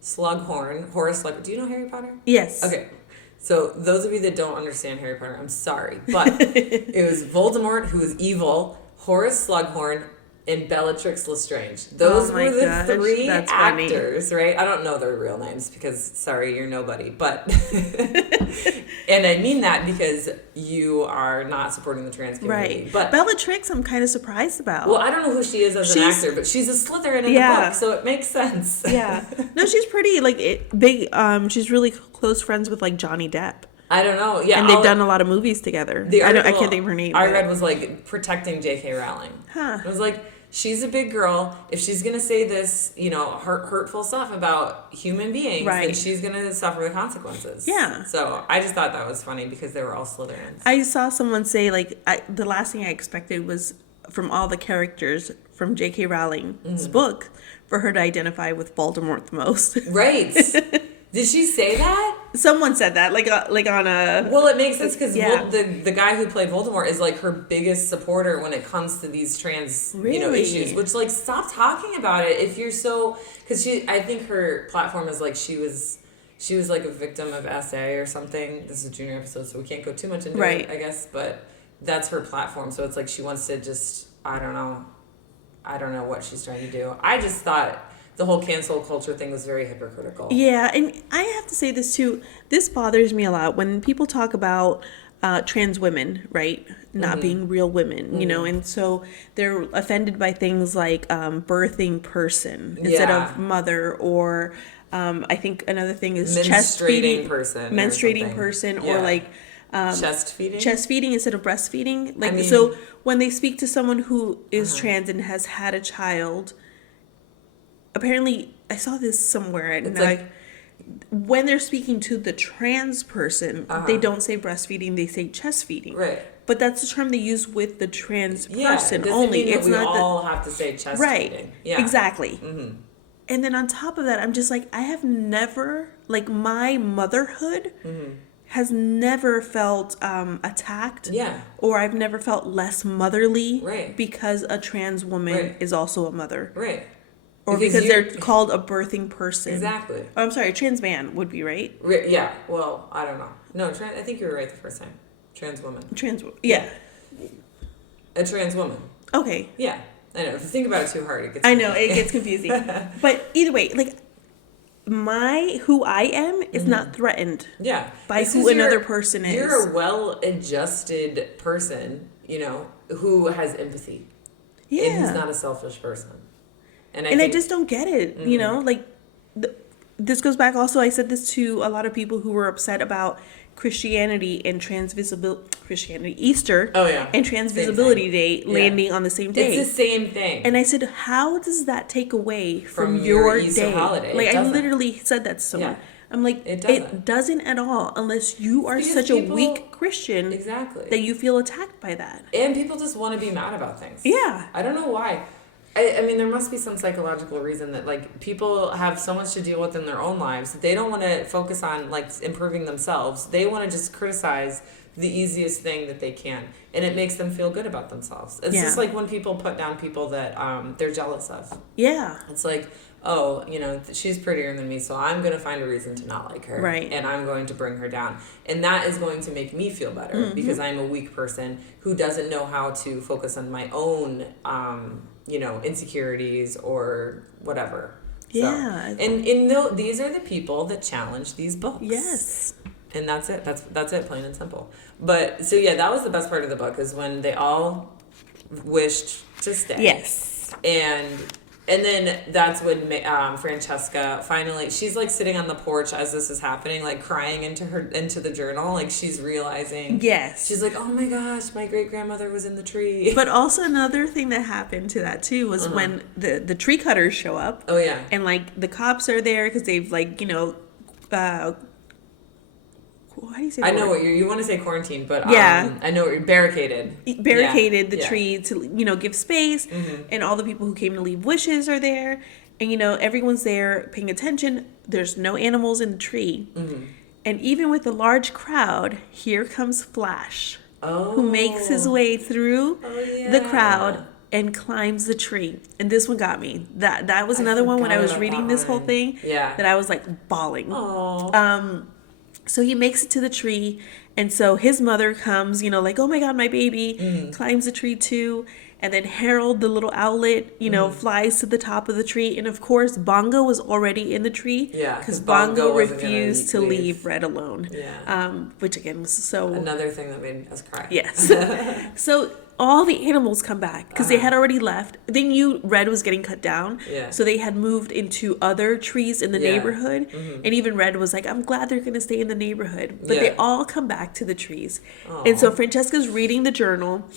Slughorn, Horace Slughorn. Do you know Harry Potter? Yes. Okay. So those of you that don't understand Harry Potter, I'm sorry. But it was Voldemort, who was evil, Horace Slughorn, and Bellatrix Lestrange. Those were the three actors, right? I don't know their real names because, sorry, you're nobody. But, and I mean that because you are not supporting the trans community. Right. But Bellatrix, I'm kind of surprised about. Well, I don't know who she is as an actor, but she's a Slytherin in the book, so it makes sense. Yeah. No, she's pretty, big, she's really close friends with, Johnny Depp. I don't know. Yeah, and they've done a lot of movies together. I can't think of her name. I read was protecting J.K. Rowling. Huh. It was she's a big girl. If she's gonna say this, hurtful stuff about human beings, then she's gonna suffer the consequences. Yeah. So I just thought that was funny because they were all Slytherins. I saw someone say the last thing I expected was from all the characters from J.K. Rowling's book for her to identify with Voldemort the most. Right. Did she say that? Someone said that, on a... Well, it makes sense because the guy who played Voldemort is her biggest supporter when it comes to these trans issues. Which stop talking about it if you're so, because I think her platform is she was a victim of SA or something. This is a junior episode, so we can't go too much into it, I guess. But that's her platform, so it's she wants to just I don't know what she's trying to do. I just thought the whole cancel culture thing was very hypocritical. Yeah, and I have to say this too. This bothers me a lot when people talk about trans women, right? Not being real women, you know, and so they're offended by things like birthing person instead of mother, or I think another thing is chest feeding menstruating person, or like chest feeding instead of breastfeeding. Like, I mean, so when they speak to someone who is trans and has had a child, apparently I saw this somewhere, and like when they're speaking to the trans person, they don't say breastfeeding, they say chest feeding. Right. But that's the term they use with the trans person only. Mean it's not all have to say chest feeding. Yeah. Exactly. And then on top of that, I'm just like, I have never, like, my motherhood has never felt attacked. Yeah. Or I've never felt less motherly because a trans woman is also a mother. Right. Or because they're called a birthing person. Exactly. Oh, I'm sorry, a trans man would be, right? Yeah. Well, I don't know. No, I think you were right the first time. Trans woman. Yeah. A trans woman. Okay. Yeah. I know. If you think about it too hard, it gets confusing. I know, it gets confusing. But either way, like, who I am is not threatened by who another person is. You're a well-adjusted person, you know, who has empathy. Yeah. And who's not a selfish person. And I just don't get it, you know? Like, this goes back also, I said this to a lot of people who were upset about Christianity and Easter and Transvisibility Day landing on the same day. It's the same thing. And I said, how does that take away from your Easter day? Holiday? Like, I literally said that to someone. I'm like, it doesn't at all, unless you are such a weak Christian that you feel attacked by that. And people just want to be mad about things. Yeah. I don't know why. I mean, there must be some psychological reason that, like, people have so much to deal with in their own lives that they don't want to focus on, like, improving themselves. They want to just criticize the easiest thing that they can. And it makes them feel good about themselves. It's just like when people put down people that they're jealous of. Yeah. It's like, oh, you know, she's prettier than me, so I'm going to find a reason to not like her. Right. And I'm going to bring her down. And that is going to make me feel better because I'm a weak person who doesn't know how to focus on my own you know, insecurities or whatever. Yeah. So, and these are the people that challenge these books. Yes. And that's it. That's it, plain and simple. But, so yeah, that was the best part of the book, is when they all wished to stay. Yes. And then that's when Francesca finally, she's like sitting on the porch as this is happening, like crying into the journal, like she's realizing. Yes. She's like, oh my gosh, my great grandmother was in the tree. But also another thing that happened to that too was when the tree cutters show up. Oh yeah. And like the cops are there because they've, like, you know, how do you say that? I know what you want to say quarantine, but I know what you're barricaded the tree to, you know, give space, and all the people who came to leave wishes are there, and, you know, everyone's there paying attention. There's no animals in the tree, and even with a large crowd, here comes Flash, who makes his way through the crowd and climbs the tree. And this one got me. That was another one when I was reading this whole thing that I was like bawling. So he makes it to the tree, and so his mother comes, you know, like, oh my God, my baby, climbs the tree too. And then Harold, the little owlet, you know, flies to the top of the tree. And of course, Bongo was already in the tree. Yeah. Because Bongo refused to leave Red alone. Yeah. Which again was so... Another thing that made us cry. Yes. So all the animals come back because they had already left. They knew Red was getting cut down. Yeah. So they had moved into other trees in the neighborhood. And even Red was like, I'm glad they're going to stay in the neighborhood. But they all come back to the trees. Aww. And so Francesca's reading the journal,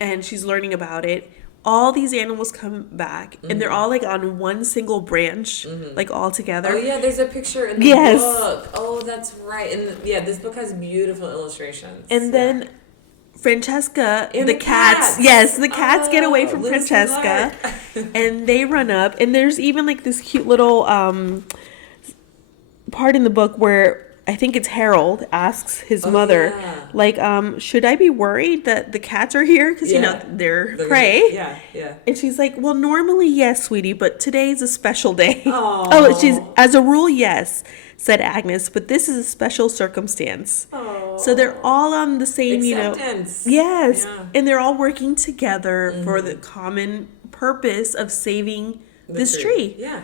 and she's learning about it. All these animals come back, and they're all, like, on one single branch, like, all together. Oh, yeah, there's a picture in the book. Oh, that's right. And, this book has beautiful illustrations. And then Francesca, the cats. Yes, the cats get away from Francesca, and they run up. And there's even, like, this cute little part in the book where I think it's Harold asks his mother, like, should I be worried that the cats are here? Because, you know, they're prey. Yeah. And she's like, well, normally, yes, sweetie, but today's a special day. As a rule, yes, said Agnes, but this is a special circumstance. Aww. So they're all on the same, acceptance. Yes. Yeah. And they're all working together for the common purpose of saving this tree. Yeah.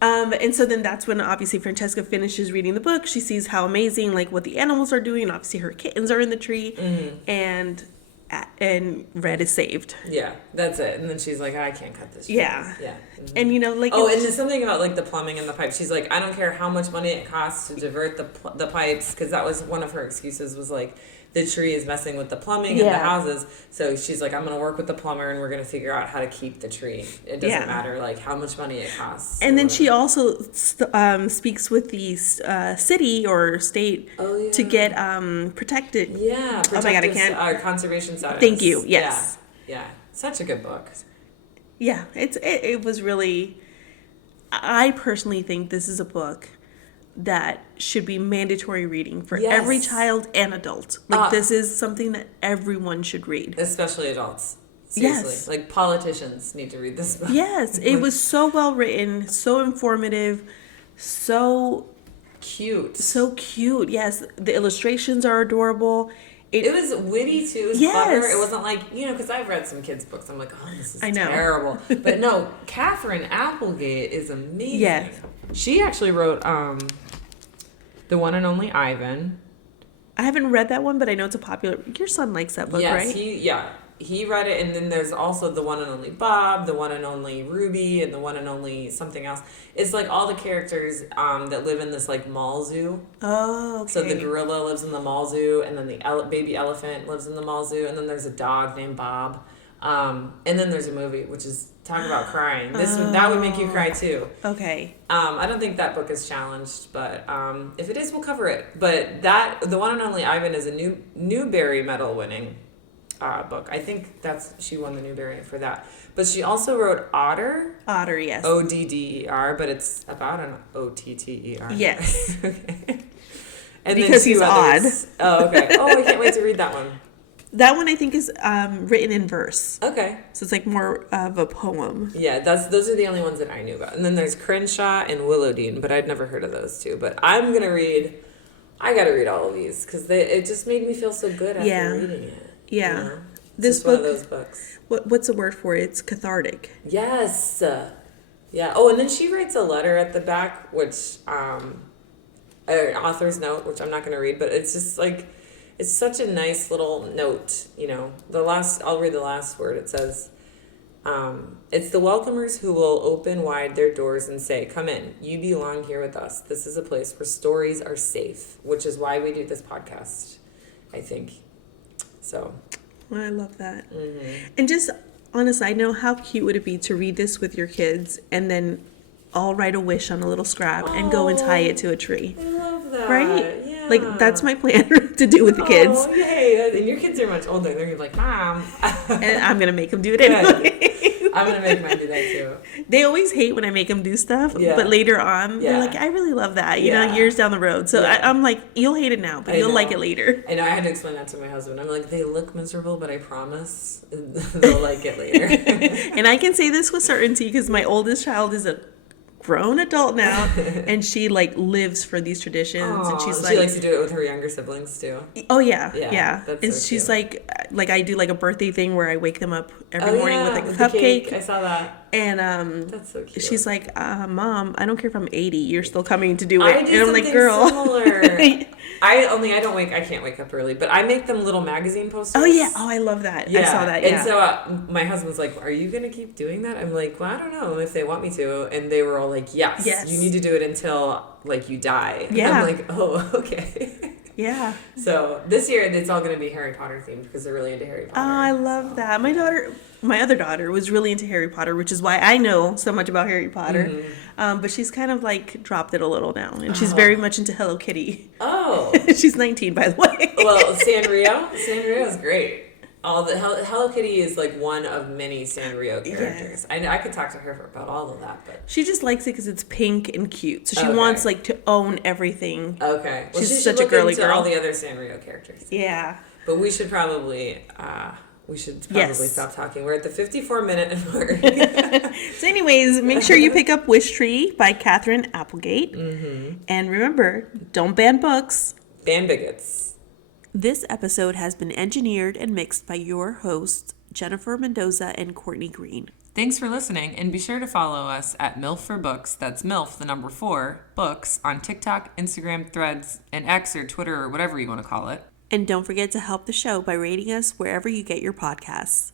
And so then that's when obviously Francesca finishes reading the book. She sees how amazing, like, what the animals are doing. Obviously her kittens are in the tree. And Red is saved. Yeah, that's it. And then she's like, I can't cut this tree. Yeah. Yeah. And, like... Oh, and there's something about, like, the plumbing and the pipes. She's like, I don't care how much money it costs to divert the pipes, because that was one of her excuses, was like, the tree is messing with the plumbing and the houses. So she's like, I'm going to work with the plumber and we're going to figure out how to keep the tree. It doesn't matter, like, how much money it costs. And then she also speaks with the city or state to get protected. Yeah. Oh my God, I can't. Conservation status. Thank you. Yes. Yeah. Such a good book. Yeah. It was really... I personally think this is a book that should be mandatory reading for every child and adult. Like, this is something that everyone should read. Especially adults. Seriously. Yes. Like, politicians need to read this book. Yes. It was so well written, so informative, so... cute. So cute. Yes. The illustrations are adorable. It was witty, too. It was clever. It wasn't like, because I've read some kids' books. I'm like, oh, this is terrible. But no, Katherine Applegate is amazing. Yes. She actually wrote The One and Only Ivan. I haven't read that one, but I know it's a popular... Your son likes that book, right? He read it, and then there's also The One and Only Bob, The One and Only Ruby, and The One and Only something else. It's like all the characters that live in this like mall zoo. Oh, okay. So the gorilla lives in the mall zoo, and then the baby elephant lives in the mall zoo, and then there's a dog named Bob. And then there's a movie, which is talk about crying. That would make you cry too. Okay. I don't think that book is challenged, but if it is, we'll cover it. But The One and Only Ivan is a Newbery Medal winning book. I think she won the Newbery for that. But she also wrote Otter. Otter, yes. Odder, but it's about an Otter. Yes. Okay. And because he's odd. Oh, okay. Oh, I can't wait to read that one. That one I think is written in verse. Okay. So it's like more of a poem. Yeah, those are the only ones that I knew about. And then there's Crenshaw and Willowdean, but I'd never heard of those two. But I got to read all of these because it just made me feel so good after reading it. Yeah. This book, one of those books. What's the word for it? It's cathartic. Yes. Yeah. Oh, and then she writes a letter at the back, which an author's note, which I'm not going to read, but it's just like, it's such a nice little note, I'll read the last word. It says, it's the welcomers who will open wide their doors and say, come in, you belong here with us. This is a place where stories are safe, which is why we do this podcast, I think. So. Well, I love that. Mm-hmm. And just on a side note, how cute would it be to read this with your kids and then all write a wish on a little scrap and go and tie it to a tree? I love that. Right? Yeah. Like, that's my plan to do with the kids. Oh, yay. And your kids are much older. They're like, Mom. And I'm going to make them do it anyway. I'm going to make mine do that too. They always hate when I make them do stuff, but later on, they're like, I really love that, years down the road. So I'm like, you'll hate it now, but you'll like it later. I know, I had to explain that to my husband. I'm like, they look miserable, but I promise they'll like it later. And I can say this with certainty because my oldest child is a grown adult now, and she lives for these traditions. Aww, and she likes to do it with her younger siblings too. Oh yeah. And so she's cute. like I do a birthday thing where I wake them up every morning with a cupcake. I saw that. And that's so cute. She's like, Mom, I don't care if I'm 80, you're still coming to do it. I do and I'm like, girl. Similar. I can't wake up early, but I make them little magazine posters. Oh yeah. Oh, I love that. Yeah. I saw that. Yeah. And so my husband's like, are you going to keep doing that? I'm like, well, I don't know if they want me to. And they were all like, yes. You need to do it until you die. Yeah. I'm like, oh, okay. Yeah. So this year it's all going to be Harry Potter themed because they're really into Harry Potter. Oh, I love that. My other daughter was really into Harry Potter, which is why I know so much about Harry Potter. Mm-hmm. But she's kind of dropped it a little now, and she's very much into Hello Kitty. Oh. She's 19, by the way. Well, Sanrio is great. All the Hello Kitty is one of many Sanrio characters. I could talk to her about all of that, but she just likes it because it's pink and cute. So she wants to own everything. Okay, well, she's such a girly girl. All the other Sanrio characters. Yeah, but we should probably stop talking. We're at the 54-minute mark. So, anyways, make sure you pick up Wishtree by Katherine Applegate, and remember, don't ban books. Ban bigots. This episode has been engineered and mixed by your hosts, Jennifer Mendoza and Courtney Green. Thanks for listening, and be sure to follow us at MILF for Books. That's MILF, the number 4, books, on TikTok, Instagram, Threads, and X or Twitter or whatever you want to call it. And don't forget to help the show by rating us wherever you get your podcasts.